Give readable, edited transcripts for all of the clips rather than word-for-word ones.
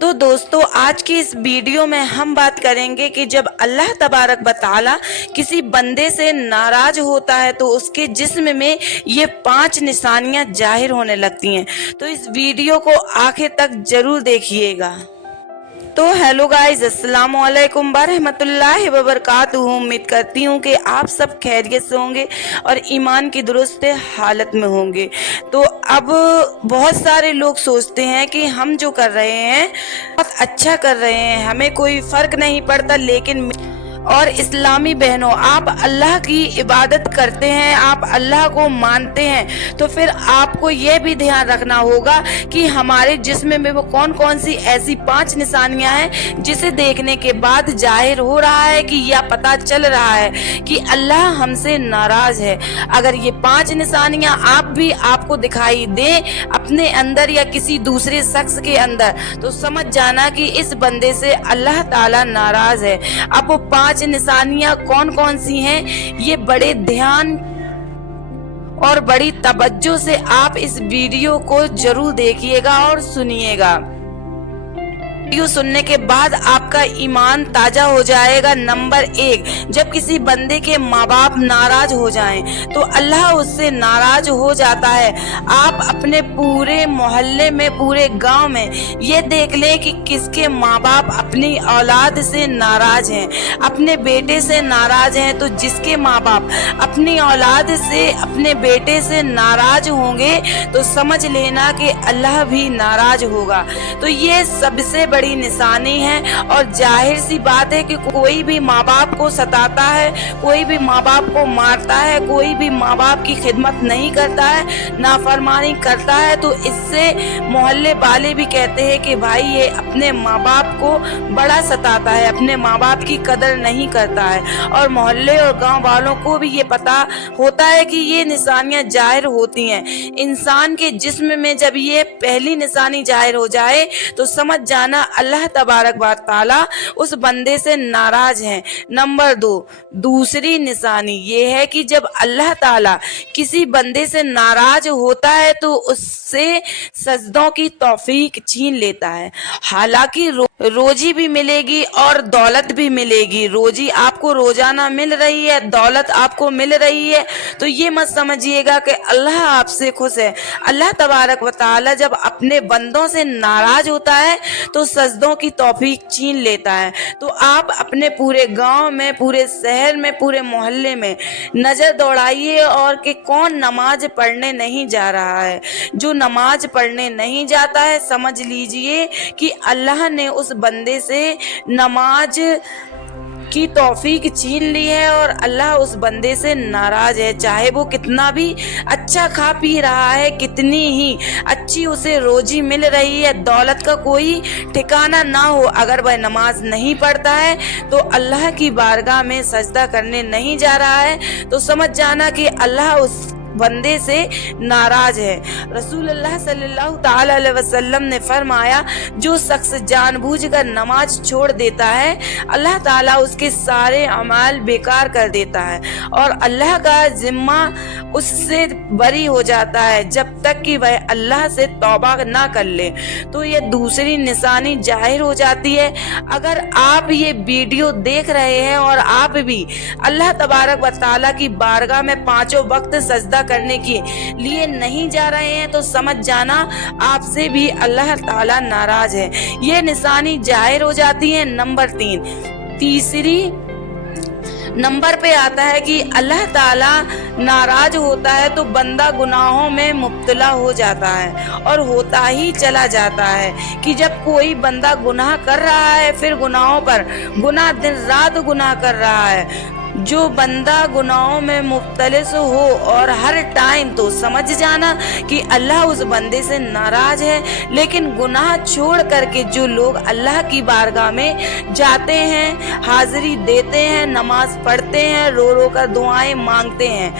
तो दोस्तों आज की इस वीडियो में हम बात करेंगे कि जब अल्लाह तबारक व तआला किसी बंदे से नाराज होता है तो उसके जिस्म में ये 5 निशानियां जाहिर होने लगती हैं। तो इस वीडियो को आखिर तक जरूर देखिएगा। तो हेलो गाइस, अस्सलाम वालेकुम बरहमतुल्लाहि व बरकातुहू। उम्मीद करती हूँ कि आप सब खैरियत से होंगे और ईमान की दुरुस्त हालत में होंगे। तो अब बहुत सारे लोग सोचते हैं कि हम जो कर रहे हैं बहुत अच्छा कर रहे हैं, हमें कोई फ़र्क नहीं पड़ता। लेकिन और इस्लामी बहनों, आप अल्लाह की इबादत करते हैं, आप अल्लाह को मानते हैं, तो फिर आपको ये भी ध्यान रखना होगा कि हमारे जिस्म में वो कौन कौन सी ऐसी 5 निशानियां हैं जिसे देखने के बाद जाहिर हो रहा है कि या पता चल रहा है कि अल्लाह हमसे नाराज है। अगर ये 5 निशानियां आपको दिखाई दें अपने अंदर या किसी दूसरे शख्स के अंदर, तो समझ जाना कि इस बंदे से अल्लाह ताला नाराज है। अब वो 5 निशानियां कौन कौन सी हैं, ये बड़े ध्यान और बड़ी तवज्जो से आप इस वीडियो को जरूर देखिएगा और सुनिएगा। वीडियो सुनने के बाद आपका ईमान ताजा हो जाएगा। नंबर 1, जब किसी बंदे के माँ बाप नाराज हो जाएं तो अल्लाह उससे नाराज हो जाता है। आप अपने पूरे मोहल्ले में, पूरे गांव में ये देख लें कि किसके माँ बाप अपनी औलाद से नाराज हैं, अपने बेटे से नाराज हैं। तो जिसके माँ बाप अपनी औलाद से, अपने बेटे से नाराज होंगे तो समझ लेना कि अल्लाह भी नाराज होगा। तो ये सबसे बड़ी निशानी है और जाहिर सी बात है कि कोई भी माँ बाप को सताता है, कोई भी माँ बाप को मारता है, कोई भी माँ बाप की खिदमत नहीं करता है, नाफरमानी करता है, तो इससे मोहल्ले वाले भी कहते हैं कि भाई ये अपने माँ बाप को बड़ा सताता है, अपने माँ बाप की कदर नहीं करता है। और मोहल्ले और गांव वालों को भी ये पता होता है कि ये निशानियां जाहिर होती हैं। इंसान के जिस्म में जब ये पहली निशानी जाहिर हो जाए तो समझ जाना अल्लाह तबारक व तआला उस बंदे से नाराज है। नंबर 2, दूसरी निशानी ये है कि जब अल्लाह ताला किसी बंदे से नाराज होता है तो उससे सजदों की तौफीक छीन लेता है। हालांकि रोजी भी मिलेगी और दौलत भी मिलेगी। रोजी आपको रोजाना मिल रही है, दौलत आपको मिल रही है, तो ये मत समझिएगा कि अल्लाह आपसे खुश है। अल्लाह तबारक व तआला जब अपने बंदों से नाराज होता है तो सजदों की तौफीक छीन लेता है। तो आप अपने पूरे गांव में, पूरे शहर में, पूरे मोहल्ले में नजर दौड़ाइए और कि कौन नमाज पढ़ने नहीं जा रहा है। जो नमाज पढ़ने नहीं जाता है समझ लीजिए कि अल्लाह ने उस बंदे से नमाज की तौफीक छीन ली है और अल्लाह उस बंदे से नाराज है। चाहे वो कितना भी अच्छा खा पी रहा है, कितनी ही अच्छी उसे रोजी मिल रही है, दौलत का कोई ठिकाना ना हो, अगर वह नमाज नहीं पढ़ता है तो अल्लाह की बारगाह में सजदा करने नहीं जा रहा है, तो समझ जाना कि अल्लाह उस बंदे से नाराज है। रसूलुल्लाह सल्लल्लाहु ताला अलैहि वसल्लम ने फरमाया, जो शख्स जानबूझकर नमाज छोड़ देता है अल्लाह ताला उसके सारे अमाल बेकार कर देता है और अल्लाह का जिम्मा उससे बरी हो जाता है जब तक कि वह अल्लाह से तौबा ना कर ले। तो ये दूसरी निशानी जाहिर हो जाती है। अगर आप ये वीडियो देख रहे हैं और आप भी अल्लाह तबारक व तआला की बारगाह में 5 वक्त सजदा करने के लिए नहीं जा रहे हैं तो समझ जाना आपसे भी अल्लाह ताला नाराज है। ये निशानी जाहिर हो जाती है। नंबर 3, तीसरी नंबर पे आता है कि अल्लाह ताला नाराज होता है तो बंदा गुनाहों में मुब्तला हो जाता है और होता ही चला जाता है कि जब कोई बंदा गुनाह कर रहा है, फिर गुनाहों पर गुनाह, दिन रात गुनाह कर रहा है, जो बंदा गुनाहों में मुब्तलिस हो और हर टाइम, तो समझ जाना कि अल्लाह उस बंदे से नाराज है। लेकिन गुनाह छोड़ करके जो लोग अल्लाह की बारगाह में जाते हैं, हाजिरी देते हैं, नमाज पढ़ते हैं, रो रो कर दुआएं मांगते हैं,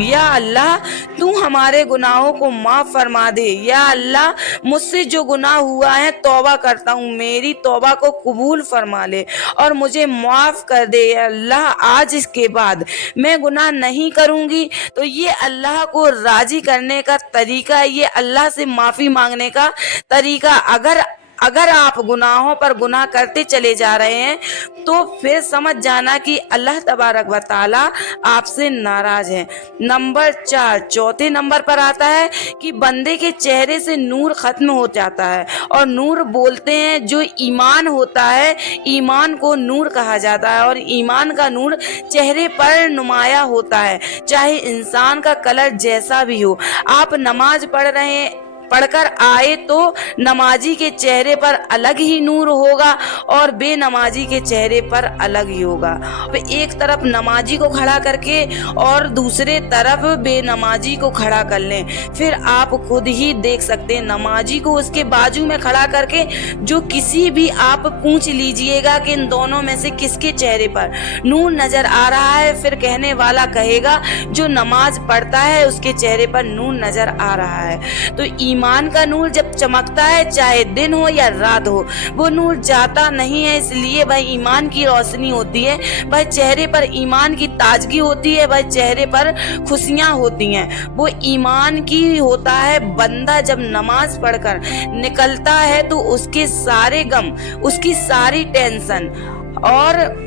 या अल्लाह तू हमारे गुनाहों को माफ फरमा दे, या अल्लाह मुझसे जो गुनाह हुआ है तौबा करता हूँ, मेरी तौबा को कबूल फरमा ले और मुझे माफ कर दे, अल्लाह आज इसके बाद मैं गुनाह नहीं करूँगी। तो ये अल्लाह को राजी करने का तरीका, ये अल्लाह से माफ़ी मांगने का तरीका। अगर अगर आप गुनाहों पर गुनाह करते चले जा रहे हैं तो फिर समझ जाना कि अल्लाह तबारक व ताला आपसे नाराज है। नंबर 4, चौथे नंबर पर आता है कि बंदे के चेहरे से नूर खत्म हो जाता है। और नूर बोलते हैं जो ईमान होता है, ईमान को नूर कहा जाता है और ईमान का नूर चेहरे पर नुमाया होता है, चाहे इंसान का कलर जैसा भी हो। आप नमाज पढ़कर आए तो नमाजी के चेहरे पर अलग ही नूर होगा और बेनमाजी के चेहरे पर अलग ही होगा। एक तरफ नमाजी को खड़ा करके और दूसरे तरफ बेनमाजी को खड़ा कर लें, फिर आप खुद ही देख सकते हैं। नमाजी को उसके बाजू में खड़ा करके जो किसी भी आप पूछ लीजिएगा कि इन दोनों में से किसके चेहरे पर नूर नजर आ रहा है, फिर कहने वाला कहेगा जो नमाज पढ़ता है उसके चेहरे पर नूर नजर आ रहा है। तो ईमान का नूर जब चमकता है, चाहे दिन हो या रात हो, वो नूर जाता नहीं है। इसलिए भाई ईमान की रोशनी होती है, भाई चेहरे पर ईमान की ताजगी होती है, भाई चेहरे पर खुशियां होती हैं। वो ईमान की होता है। बंदा जब नमाज पढ़कर निकलता है तो उसके सारे गम, उसकी सारी टेंशन और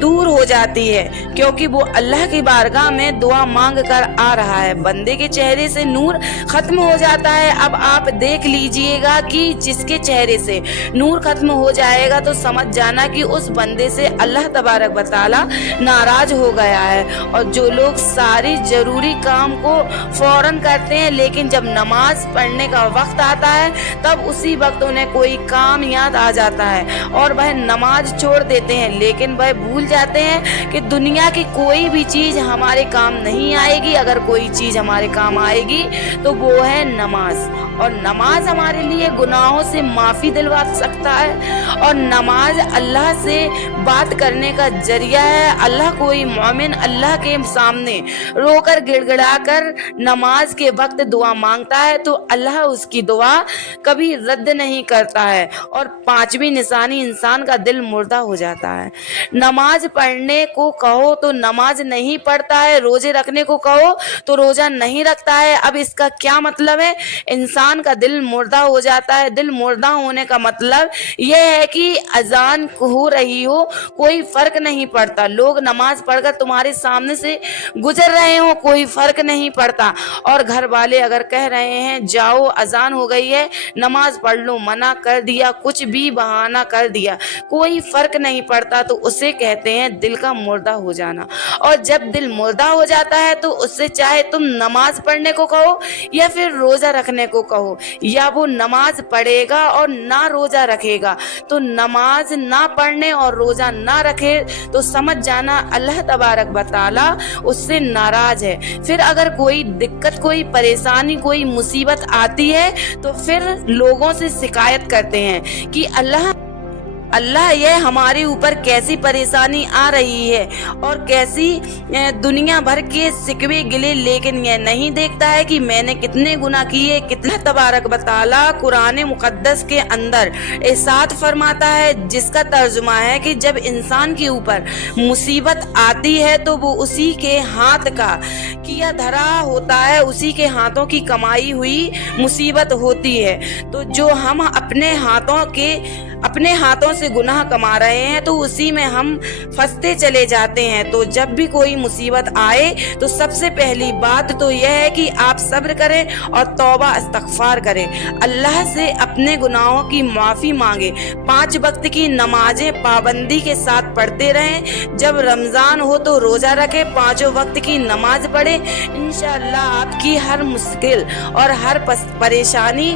दूर हो जाती है, क्योंकि वो अल्लाह की बारगाह में दुआ मांग कर आ रहा है। बंदे के चेहरे से नूर खत्म हो जाता है। अब आप देख लीजिएगा कि जिसके चेहरे से नूर खत्म हो जाएगा तो समझ जाना कि उस बंदे से अल्लाह तबारक व तआला नाराज हो गया है। और जो लोग सारी जरूरी काम को फौरन करते हैं, लेकिन जब नमाज पढ़ने का वक्त आता है तब उसी वक्त उन्हें कोई काम याद आ जाता है और वह नमाज छोड़ देते हैं, लेकिन वह भूल जाते हैं कि दुनिया की कोई भी चीज हमारे काम नहीं आएगी। अगर कोई चीज हमारे काम आएगी तो वो है नमाज। और नमाज हमारे लिए गुनाहों से माफी दिलवा सकता है और नमाज अल्लाह से बात करने का जरिया है। अल्लाह कोई मोमिन अल्लाह के सामने रोकर गिड़गिड़ाकर नमाज के वक्त दुआ मांगता है तो अल्लाह उसकी दुआ कभी रद्द नहीं करता है। और 5वीं निशानी, इंसान का दिल मुर्दा हो जाता है। नमाज पढ़ने को कहो तो नमाज नहीं पढ़ता है, रोजे रखने को कहो तो रोजा नहीं रखता है। अब इसका क्या मतलब है? इंसान का दिल मुर्दा हो जाता है। दिल मुर्दा होने का मतलब यह है कि अजान हो रही हो, कोई फर्क नहीं पड़ता। लोग नमाज पढ़कर तुम्हारे सामने से गुजर रहे हो, कोई फर्क नहीं पड़ता। और घर वाले अगर कह रहे हैं जाओ अजान हो गई है नमाज पढ़ लो, मना कर दिया, कुछ भी बहाना कर दिया, कोई फर्क नहीं पड़ता, तो उसे कहते हैं दिल का मुर्दा हो जाना। और जब दिल मुर्दा हो जाता है तो उससे चाहे तुम नमाज पढ़ने को कहो या फिर रोजा रखने को कहो, या वो नमाज पढ़ेगा और ना रोजा रखेगा, तो नमाज ना पढ़ने और रोजा ना रखे तो समझ जाना अल्लाह तबारक व तआला उससे नाराज है। फिर अगर कोई दिक्कत, कोई परेशानी, कोई मुसीबत आती है तो फिर लोगों से शिकायत करते हैं कि अल्लाह ये हमारे ऊपर कैसी परेशानी आ रही है और कैसी दुनिया भर के सिकवे गिले, लेकिन यह नहीं देखता है कि मैंने कितने गुनाह किए। कितना तबारक व तआला कुरान मुकद्दस के अंदर इरशाद फरमाता है, जिसका तर्जुमा है कि जब इंसान के ऊपर मुसीबत आती है तो वो उसी के हाथ का किया धरा होता है, उसी के हाथों की कमाई हुई मुसीबत होती है। तो जो हम अपने हाथों से गुनाह कमा रहे हैं तो उसी में हम फंसते चले जाते हैं। तो जब भी कोई मुसीबत आए तो सबसे पहली बात तो यह है कि आप सब्र करें और तौबा इस्तगफार करें, अल्लाह से अपने गुनाहों की माफ़ी मांगे, 5 वक्त की नमाजें पाबंदी के साथ पढ़ते रहें, जब रमज़ान हो तो रोज़ा रखें, 5 वक्त की नमाज पढ़ें। इंशाअल्लाह आपकी हर मुश्किल और हर परेशानी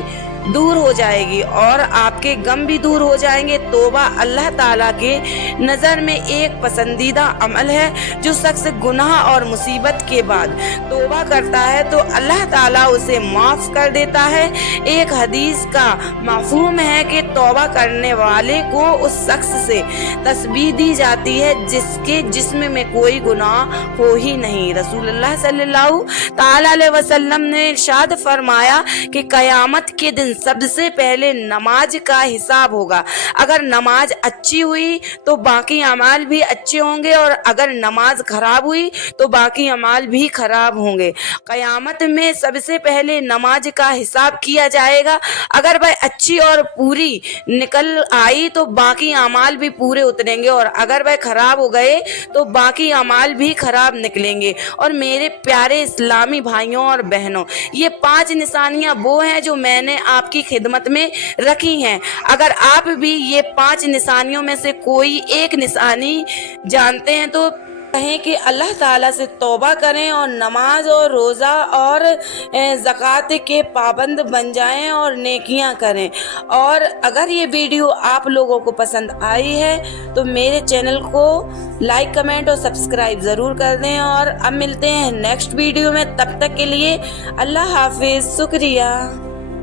दूर हो जाएगी और आपके गम भी दूर हो जाएंगे। तौबा अल्लाह ताला के नज़र में एक पसंदीदा अमल है। जो शख्स गुनाह और मुसीबत के बाद तौबा करता है तो अल्लाह ताला उसे माफ़ कर देता है। एक हदीस का मफ़हूम है कि तौबा करने वाले को उस शख्स से तस्बीह दी जाती है जिसके जिस्म में कोई गुनाह हो ही नहीं। रसूलुल्लाह सल्लल्लाहु ताला अलैहि वसल्लम ने इरशाद फरमाया कि क़यामत के दिन सबसे पहले नमाज का हिसाब होगा। अगर नमाज अच्छी हुई तो बाकी अमाल भी अच्छे होंगे, और अगर नमाज खराब हुई तो बाकी अमाल भी खराब होंगे। क़यामत में सबसे पहले नमाज का हिसाब किया जाएगा। अगर वह अच्छी और पूरी निकल आई तो बाकी अमाल भी पूरे उतरेंगे, और अगर वह खराब हो गए तो बाकी अमाल भी खराब निकलेंगे। और मेरे प्यारे इस्लामी भाइयों और बहनों, ये 5 निशानियां वो हैं जो मैंने आपकी खिदमत में रखी हैं। अगर आप भी ये 5 निशानियों में से कोई एक निशानी जानते हैं तो कहें कि अल्लाह ताला से तौबा करें और नमाज और रोज़ा और ज़कात के पाबंद बन जाएं और नेकियां करें। और अगर ये वीडियो आप लोगों को पसंद आई है तो मेरे चैनल को लाइक, कमेंट और सब्सक्राइब ज़रूर कर दें। और अब मिलते हैं नेक्स्ट वीडियो में, तब तक के लिए अल्लाह हाफिज़, शुक्रिया।